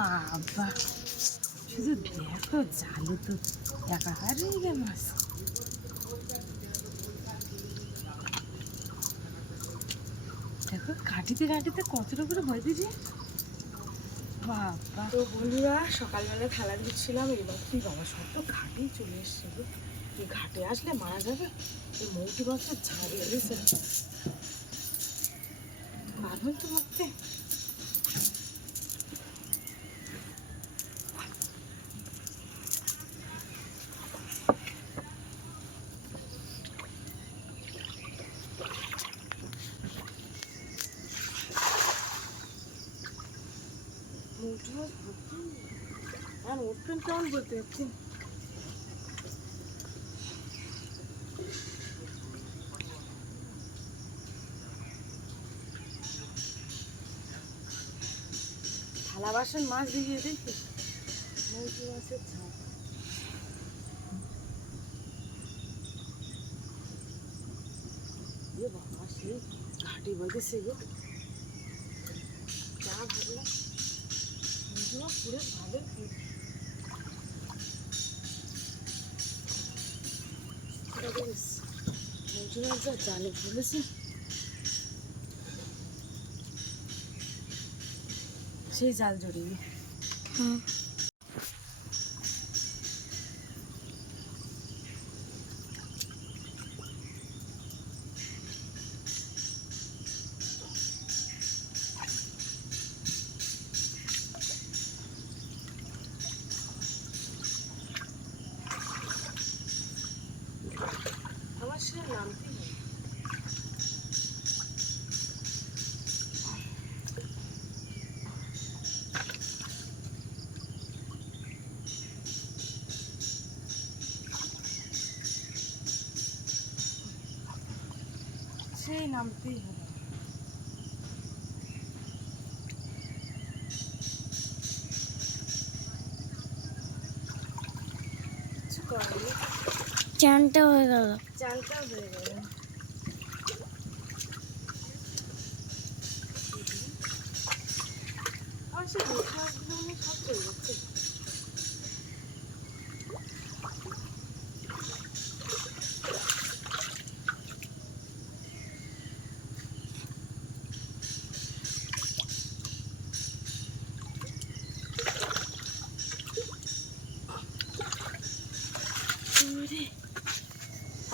বাবা, শুধু দেখো জালে তো একাকার হয়ে গেল মাছ। দেখো কাটিতে কাটিতে কতটা করে বইতেছে। বাবা, তো বন্ধুরা সকালবেলা খেলা দিচ্ছিলাম, এবার কি বাবা সব তো ঘাটেই চলে এসছে গো। এই ঘাটে আসলে মারা যাবে। এই মৌটি বাচ্চা ঝাড়ে এসে পারবেন তো মারতে। মৌটি মাছ ভর্তি আর উঠবেন কেমন বলতে পারছি। থালা বাসন মাছ দিয়ে দেখি মৌটি মাছের ঝাল। এ বাবা সেই ঘাটি বইতেছে গো, যা ভাবলাম মৌটি মাছ পুরো ভালো। মৌটি মাছ যা জালে ফেলেছে, সেই জাল জড়িয়ে। আমার সে নামতেই হয়। সেই নামতেই হবে। কিছু করার নেই। চানটা হয়ে গেল। চালটা হয়ে গেল। আর সে মিঠা মাছগুলো মনে হয় সব চলে যাচ্ছে।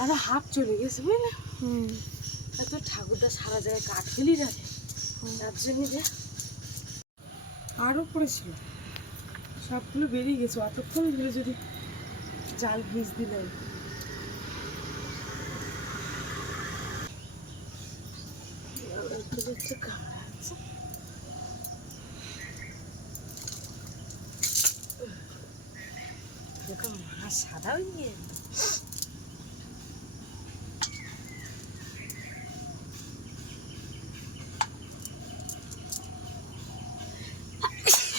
আরো হাফ চলে গেছে বুঝলে। এত ঠাকুরদা সারা জায়গায় কাঠ ফেলি রাখে, তার জন্য যে আরও পড়েছিল, সবগুলো বেরিয়ে গেছে। অতক্ষণ ধরে যদি জাল ভিজ দিলেন। দেখো মাছ সাদা হয়ে গিয়ে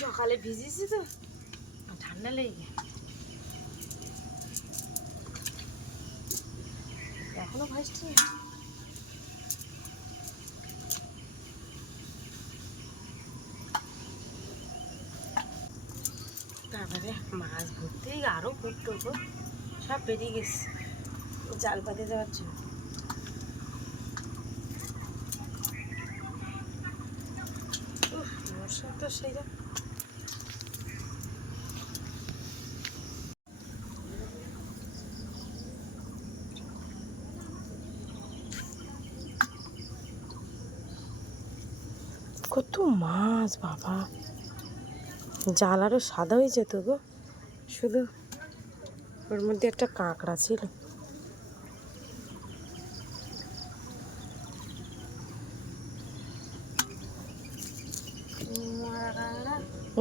সকালে ভিজেছি তো ঠান্ডা লেগে এখনো ভাসছে। তারপরে মাছ ধরতে আরো পুট্টো সব বেরিয়ে গেছে জাল পাতে যাওয়ার জন্য। মশা তো সেই যা কত মাছ বাবা, জাল আরো সাদা হয়ে যেত গো, শুধু ওর মধ্যে একটা কাঁকড়া ছিল।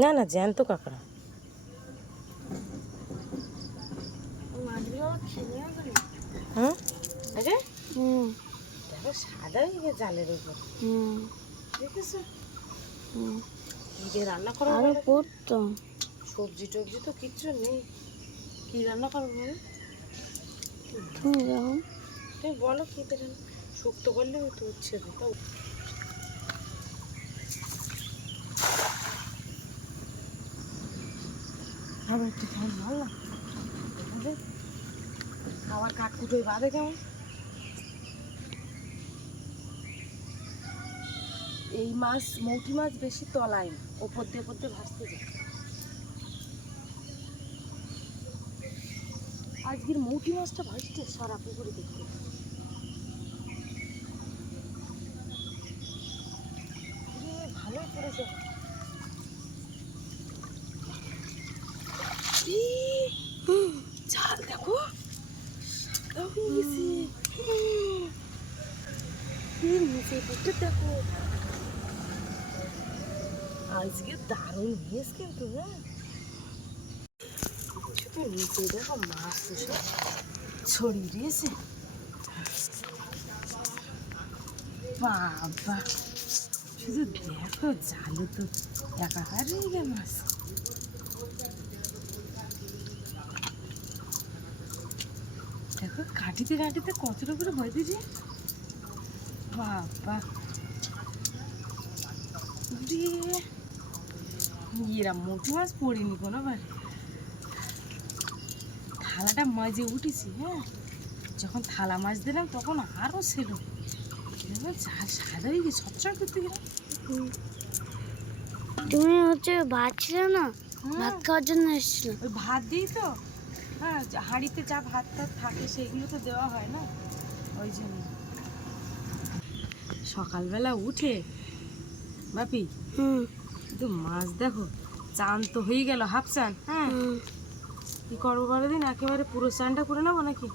না না জ্যান্ত কাঁকড়া। হ্যাঁ দেখো সাদা হয়ে গেছে জালের উপর, দেখেছো। রান্না করা পড়তো সবজি টবজি তো কিচ্ছু নেই, কি রান্না করবো বলো? তুমি যখন তুমি বলো কি শুক্তো করলে তো উচ্ছে তো। আবার একটু ফ্যান মারলাম, আবার কাঠকুটোই বাঁধে কেমন। এই মাছ মৌটি মাছ বেশি তলায় না, ওপর দিয়ে ভাসতে যায়। আজকের মৌটি মাছটা ভাসতে সারা পুকুরে দেখতে ভালোই পড়েছে। জাল দেখো সাদা হয়ে গেছে, নিচে পুকুর দেখো। আজকে দারুণ হয়েছে কিন্তু, হ্যাঁ শুধু নিচে দেখো মাছ সব ছড়িয়ে দিয়েছে। বাবা শুধু দেখো জালে তো একাকার হয়ে গে মাছ। দেখো কাটিতে কাটিতে কতটা করে বেঁধেছে। বাবা এরা মোটি মাছ পড়িনি কোনোবার। থালাটা মাঝে উঠেছি, হ্যাঁ যখন থালা মাছ দিলাম তখন আরও ছিল। জাল সাদা হয়ে গেছে ছটছট করতে গেলাম। তুমি হচ্ছে ভাত ছিল না, ভাত খাওয়ার জন্য এসেছিল। ওই ভাত দিই তো, হ্যাঁ হাঁড়িতে যা ভাত টাত থাকে সেগুলো তো দেওয়া হয় না, ওই জন্য। সকালবেলা উঠে বাপি কিন্তু মাছ দেখো, চান তো হয়ে গেল হাফ চান, হ্যাঁ কি করবো বলো দিন, একেবারে পুরো চানটা করে নেবো নাকি?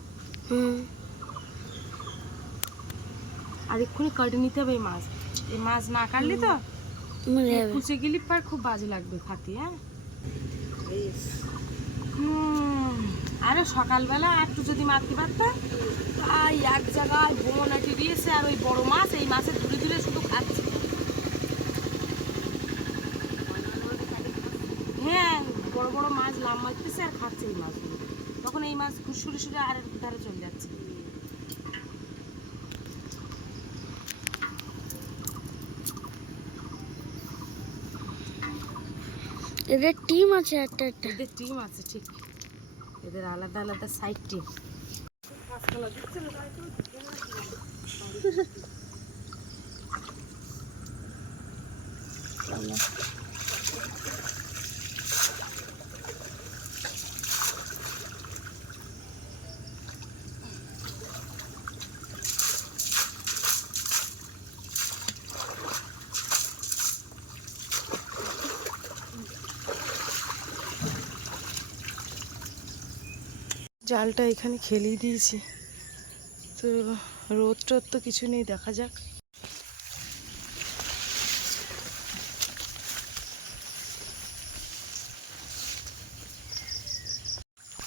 আর এক্ষুনি কেটে নিতে হবে এই মাছ না কাটলি তো কুচে গেলি পার খুব বাজে লাগবে খাতি। হ্যাঁ আরে সকালবেলা একটু যদি মারতে পারতাম, তাই এক জায়গায় বোনাটি দিয়েছে আর ওই বড় মাছ, এই মাছের ধরে ধরে শুধু খাচ্ছে। হ্যাঁ বড় বড় মাছ লাম মারতেছে আর খাচ্ছে এই মাছগুলো, তখন এই মাছ সরে সরে আর ধারে চলে যাচ্ছে। এদের টিম আছে একটা একটা। এদের টিম আছে ঠিক, এদের আলাদা আলাদা সাইড টিম। জালটা এখানে খেলেই দিয়েছি, তো রোদ টোদ তো কিছু নেই, দেখা যাক।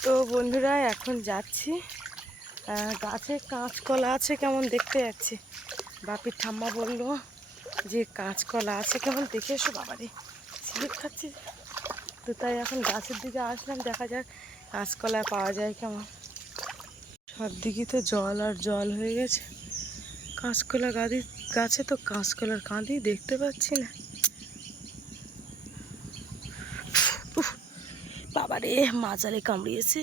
তো বন্ধুরা এখন যাচ্ছি, গাছে কাঁচকলা আছে কেমন দেখতে যাচ্ছি। বাপির ঠাম্মা বললো যে কাঁচকলা আছে কেমন দেখে এসো। বাবারে সিগারেট খাচ্ছি, তো তাই এখন গাছের দিকে আসলাম, দেখা যাক কাঁচকলা পাওয়া যায় কেমন। সব দিকে তো জল আর জল হয়ে গেছে, কাঁচকলা গাছে তো কাঁচকলার কাঁদি দেখতে পাচ্ছি না। বাবারে মাজালে কামড়িয়েছে,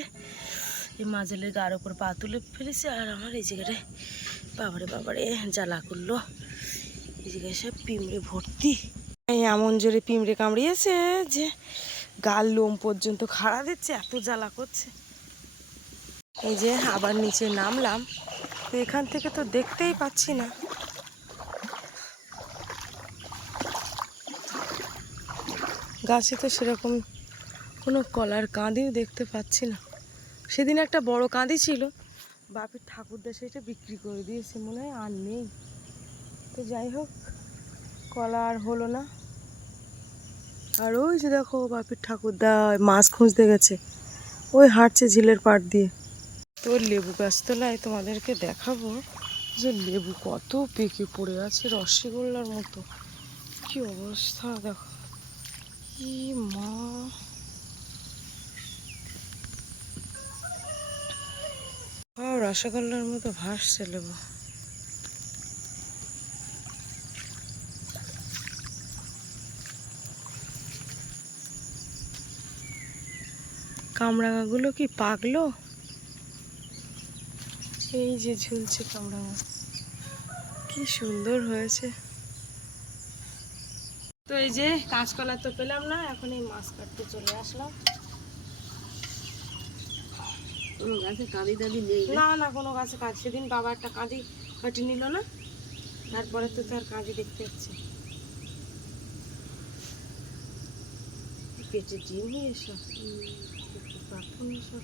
এই মাজালের গার ওপর পা তুলে ফেলেছে, আর আমার এই জায়গাটায় বাবারে জ্বালা করলো। এই জায়গায় সব পিঁমড়ে ভর্তি, এমন জোরে পিঁমড়ে কামড়িয়েছে যে গাল লোম পর্যন্ত খাড়া দিচ্ছে, এত জ্বালা করছে। এই যে আবার নিচে নামলাম, তো এখান থেকে তো দেখতেই পাচ্ছি না। গাছে তো সেরকম কোনো কলার কাঁদিও দেখতে পাচ্ছি না। সেদিন একটা বড় কাঁদি ছিল, বাপির ঠাকুরদা সেটা বিক্রি করে দিয়েছে মনে হয়, আর নেই। তো যাই হোক কলা আর হলো না। আর ওই যে দেখো বাপির ঠাকুরদা মাছ খুঁজতে গেছে, ওই হাঁটছে ঝিলের পাড় দিয়ে। তো লেবু গাছতলায় তোমাদেরকে দেখাবো যে লেবু কত পেকে পড়ে আছে রসগোল্লার মতো, কি অবস্থা দেখো। কি মা, রসগোল্লার মতো ভাসছে লেবু। কামরাঙাগুলো কি পাকলো? এই যে ঝুলছে কামরাঙা, কি সুন্দর হয়েছে। তো এই যে কাঁচকলা তো পেলাম না, এখন এই মাছ কাটতে চলে আসলাম। কোনো গাছে কাঁদি টাদি নেই না না, কোনো গাছে কাঁদি, সেদিন বাবা একটা কাঁদি কাটি নিল না, তারপরে তো আর কাঁদি দেখতে পাচ্ছি। পেটে ডিম নিয়ে এসো, পাখি সব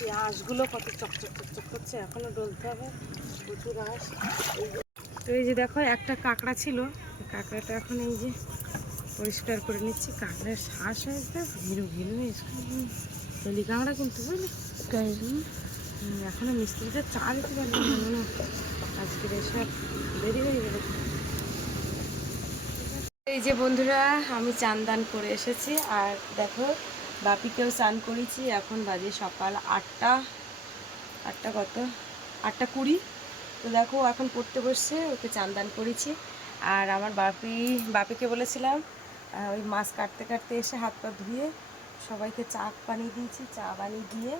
এই আঁশগুলো কত চকচক চকচক করছে, এখনো ডলতে হবে, প্রচুর আঁশ। তো এই যে দেখো একটা কাঁকড়া ছিল, কাঁকড়াটা এখন এই যে পরিষ্কার করে নিচ্ছি। কাঁকড়ার শ্বাস হয়েছে ঘিরু ঘিরু তেলি কাঁকড়া কিন্তু বুঝলি, এখনো মিস্ত্রিটা চা দিতে পারলাম না, মনে আজকের এসব দেরি হয়ে গেল। এই যে বন্ধুরা, আমি চান দান করে এসেছি, আর দেখো বাপিকেও চান করেছি। এখন বাজে সকাল 8টা, 8:20। তো দেখো এখন পড়তে বসছে, ওকে চান দান করেছি। আর আমার বাপিকে বলেছিলাম ওই মাছ কাটতে কাটতে এসে হাত পা ধুয়ে সবাইকে চা বানিয়ে দিয়েছি। চা বানিয়ে দিয়ে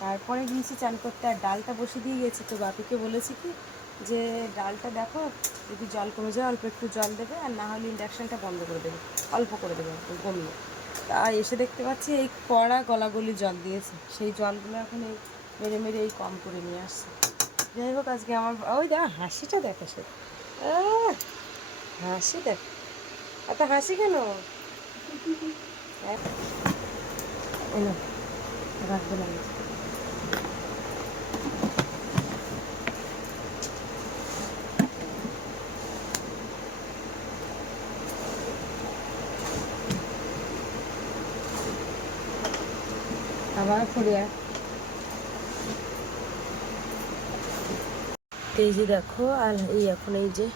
তারপরে গিয়েছি চান করতে, আর ডালটা বসিয়ে দিয়ে গেছি। তো বাপিকে বলেছি কি যে ডালটা দেখো যদি জল কমে যায় অল্প একটু জল দেবে, আর না হলে ইন্ডাকশানটা বন্ধ করে দেবে, অল্প করে দেবে কমিয়ে। তা এসে দেখতে পাচ্ছি এই কড়া গলাগলি জল দিয়েছে, সেই জলগুলো এখন এই মেরে মেরে এই কম করে নিয়ে আসছে। যাই হোক আজকে আমার ওই দেখ হাসিটা দেখে, সে হাসি দেখ, এত হাসি কেন? রাখবে না, আবার পড়িয়া। এই যে দেখো, আর এই এখন এই যে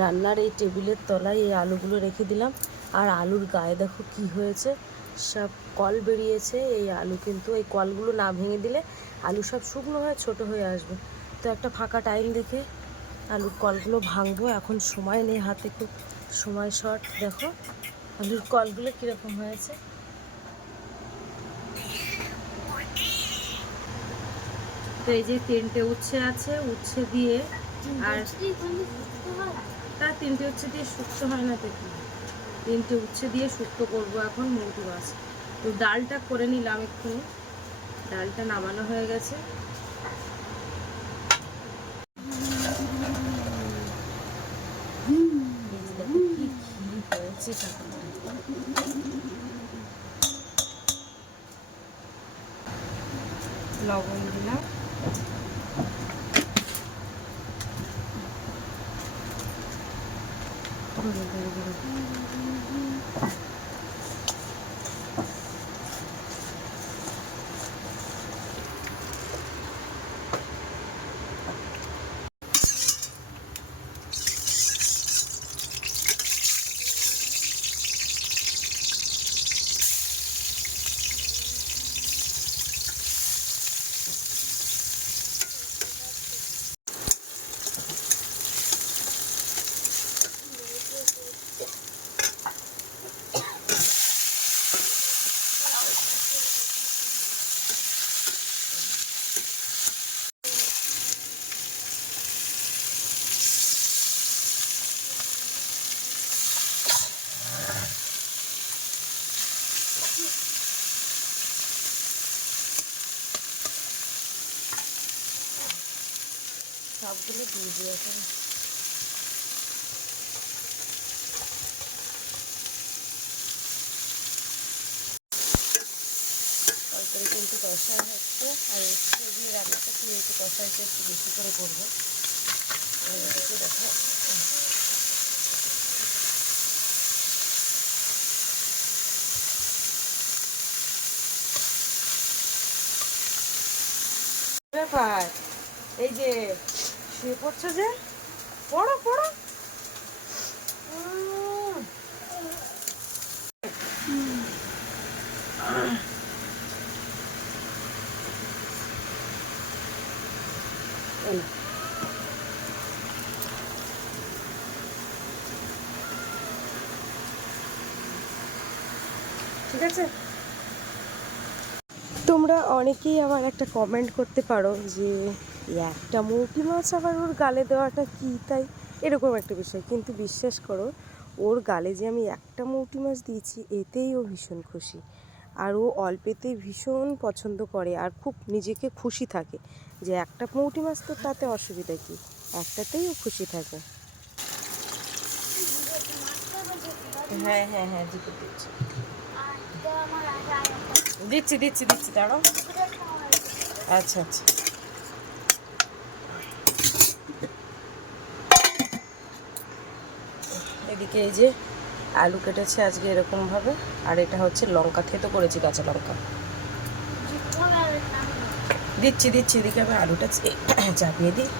রান্নার এই টেবিলের তলায় এই আলুগুলো রেখে দিলাম। আর আলুর গায়ে দেখো কি হয়েছে, সব কল বেরিয়েছে। এই আলু কিন্তু এই কলগুলো না ভেঙে দিলে আলু সব শুকনো হয়ে ছোট হয়ে আসবে। তো একটা ফাঁকা টাইম দেখে আলুর কলগুলো ভাঙবো। এখন সময় নেই হাতে, খুব সময় শর্ট। দেখো আলুর কলগুলো কীরকম হয়েছে। তো এই যে 3টে উচ্ছে আছে, উচ্ছে দিয়ে আর তা 3টে উচ্ছে দিয়ে শুক্তো হয় না তো কি, 3টে উচ্ছে দিয়ে শুক্তো করবো এখন মুরগি মাছ। তো ডালটা করে নিলাম এক্ষুনি, ডালটা নামানো হয়ে গেছে। লবণ দিলাম, সবগুলো দিয়ে দিয়েছে। তরকারি কিন্তু কষাই হচ্ছে, আর একটু দিয়ে রান্নাটা একটু কষাইটা একটু বেশি করে করবো। এদিকে দেখো ব্যাপার, এই যে শুয়ে পড়ছো যে, পড়ো পড়ো। ঠিক আছে। তোমরা অনেকেই আবার একটা কমেন্ট করতে পারো যে একটা মৌটি মাছ আবার ওর গালে দেওয়াটা কি তাই, এরকম একটা বিষয়। কিন্তু বিশ্বাস করো, ওর গালে যে আমি একটা মৌটি মাছ দিয়েছি এতেই ও ভীষণ খুশি। আর ও অল্পেতেই ভীষণ পছন্দ করে আর খুব নিজেকে খুশি থাকে যে একটা মৌটি মাছ তো তাতে অসুবিধা কি, একটাতেই ও খুশি থাকে। হ্যাঁ হ্যাঁ হ্যাঁ, দিচ্ছি দিচ্ছি দিচ্ছি দিচ্ছি, দাঁড়াও। আচ্ছা আচ্ছা, এদিকে এই যে আলু কেটেছে আজকে এরকমভাবে, আর এটা হচ্ছে লঙ্কা থেতো করেছি, কাঁচা লঙ্কা দিচ্ছি দিচ্ছি। এদিকে আমি আলুটা চাপিয়ে দিই।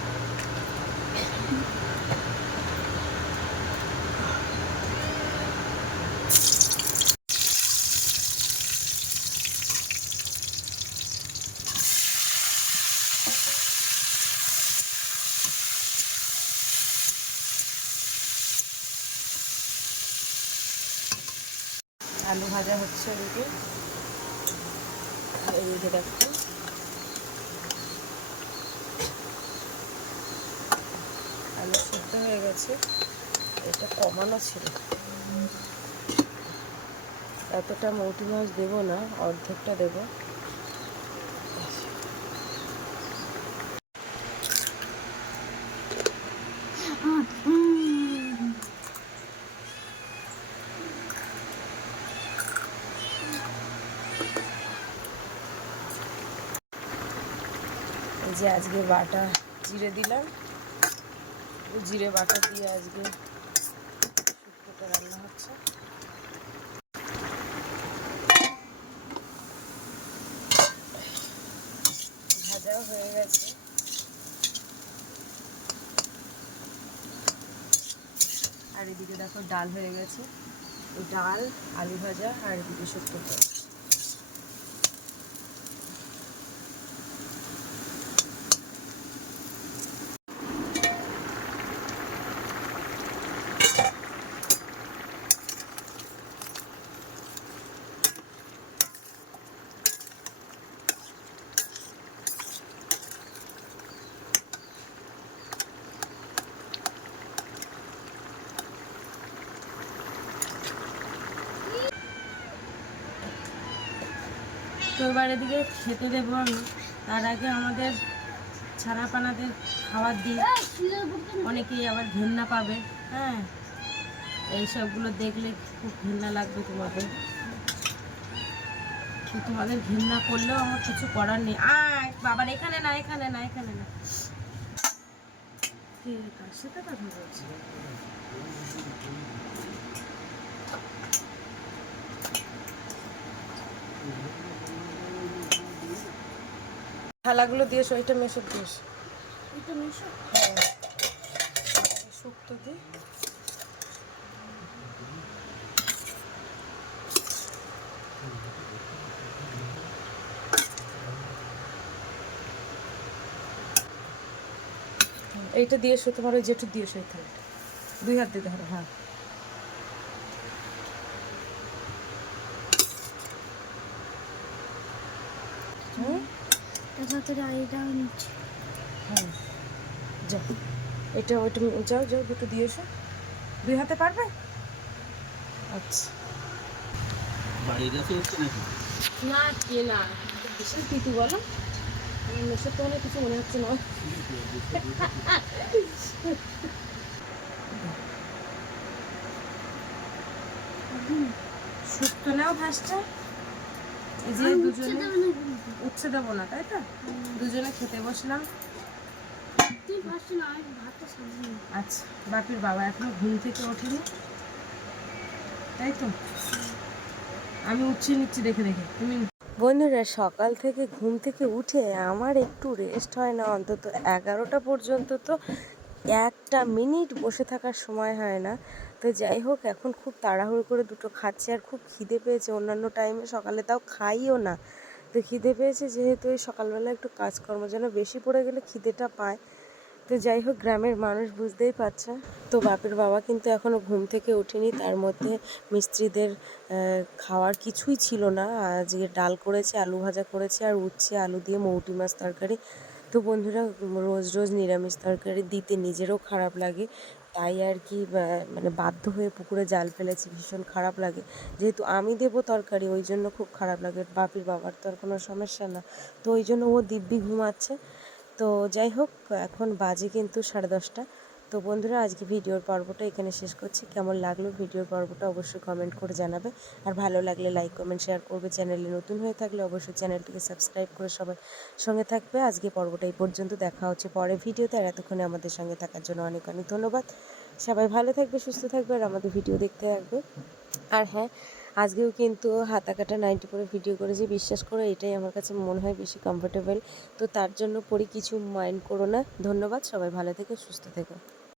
আলু ভাজা হচ্ছে এদিকে, এইদিকে দেখো আলু সিদ্ধ হয়ে গেছে। এটা কমানো ছিল, এতটা মৌটি মাছ দেবো না, অর্ধেকটা দেবো। এই যে আজকে বাটা জিরে দিলাম, জিরে বাটা দিয়ে আজকে শুক্তোটা রান্না হচ্ছে। ভাজাও হয়ে গেছে, আর এদিকে দেখো ডাল হয়ে গেছে, ডাল আলু ভাজা আর এদিকে শুক্তোটা। তোর বাড়ির দিকে খেতে দেবো আমি, তার আগে আমাদের ছানাপানাদের খাবার দিই, অনেকেই আবার ঘেন্না পাবে। হ্যাঁ, এইসবগুলো দেখলে খুব ঘেন্না লাগবে তোমাদের, তোমাদের ঘেন্না করলেও আমার কিছু করার নেই। আয় বাবার, এখানে না এখানে না এখানে না, কার সাথে কথা বলছি? থালাগুলো দিয়েছো, এটা মেশো দিয়েছো, হ্যাঁ শুক্তো দিই। এইটা দিয়েছো, তোমার ওই জেঠু দিয়েছো, এই থালাটা দুই হাত দিতে হবে। হ্যাঁ হ্যাঁ, যাও এটা ওইটা যাও যাও, দুটো দিয়েছো, দুই হাতে পারবে? আচ্ছা, না কে না বিশেষ দিদি বলো, মেসের তো অনেক কিছু মনে হচ্ছে না। শুক্তো নাও ভাসটা, এই যে দুজনে উচ্ছে দেবো না, তাই তো? দুজনে খেতে বসলাম। আচ্ছা, বাপির বাবা এখনো ঘুম থেকে ওঠেনি, তাই তো? আমি উচ্ছে নিচ্ছি দেখে দেখে। তুমি বন্ধুরা, সকাল থেকে ঘুম থেকে উঠে আমার একটু রেস্ট হয় না, অন্তত 11টা পর্যন্ত তো একটা মিনিট বসে থাকার সময় হয় না। তো যাই হোক, এখন খুব তাড়াহুড়ো করে দুটো খাচ্ছি, আর খুব খিদে পেয়েছে। অন্যান্য টাইমে সকালে তাও খাইও না, তো খিদে পেয়েছে যেহেতু এই সকালবেলা একটু কাজকর্ম যেন বেশি পড়ে গেলে খিদেটা পায়। তো যাই হোক, গ্রামের মানুষ বুঝতেই পারছে। তো বাপের বাবা কিন্তু এখনও ঘুম থেকে ওঠেনি। তার মধ্যে মিস্ত্রিদের খাওয়ার কিছুই ছিল না। আজকে ডাল করেছে, আলু ভাজা করেছে, আর উচ্ছে আলু দিয়ে মৌটি মাছ তরকারি। তো বন্ধুরা, রোজ রোজ নিরামিষ তরকারি দিতে নিজেরও খারাপ লাগে, তাই আর কি মানে বাধ্য হয়ে পুকুরে জাল ফেলেছি। ভীষণ খারাপ লাগে, যেহেতু আমি দেবো তরকারি, ওই জন্য খুব খারাপ লাগে। বাপির বাবার তো আর কোনো সমস্যা না, তো ওই জন্য ও দিব্যি ঘুমাচ্ছে। তো যাই হোক, এখন বাজে কিন্তু 10:30। তো বন্ধুরা, আজকে ভিডিওর পর্বটা এখানে শেষ করছি। কেমন লাগলো ভিডিওর পর্বটা অবশ্যই কমেন্ট করে জানাবে, আর ভালো লাগলে লাইক কমেন্ট শেয়ার করবে। চ্যানেলে নতুন হয়ে থাকলে অবশ্যই চ্যানেলটিকে সাবস্ক্রাইব করে সবাই সঙ্গে থাকবে। আজকে পর্বটা এই পর্যন্ত, দেখা হচ্ছে পরের ভিডিওতে। আর এতক্ষণে আমাদের সঙ্গে থাকার জন্য অনেক অনেক ধন্যবাদ। সবাই ভালো থাকবে, সুস্থ থাকবে, আর আমাদের ভিডিও দেখতে থাকবে। আর হ্যাঁ, আজকেও কিন্তু হাতা কাটা নাইটি পরে ভিডিও করেছি। বিশ্বাস করো, এটাই আমার কাছে মনে হয় বেশি কমফোর্টেবল। তো তার জন্য পরে কিছু মাইন্ড করো না। ধন্যবাদ, সবাই ভালো থেকো, সুস্থ থেকো।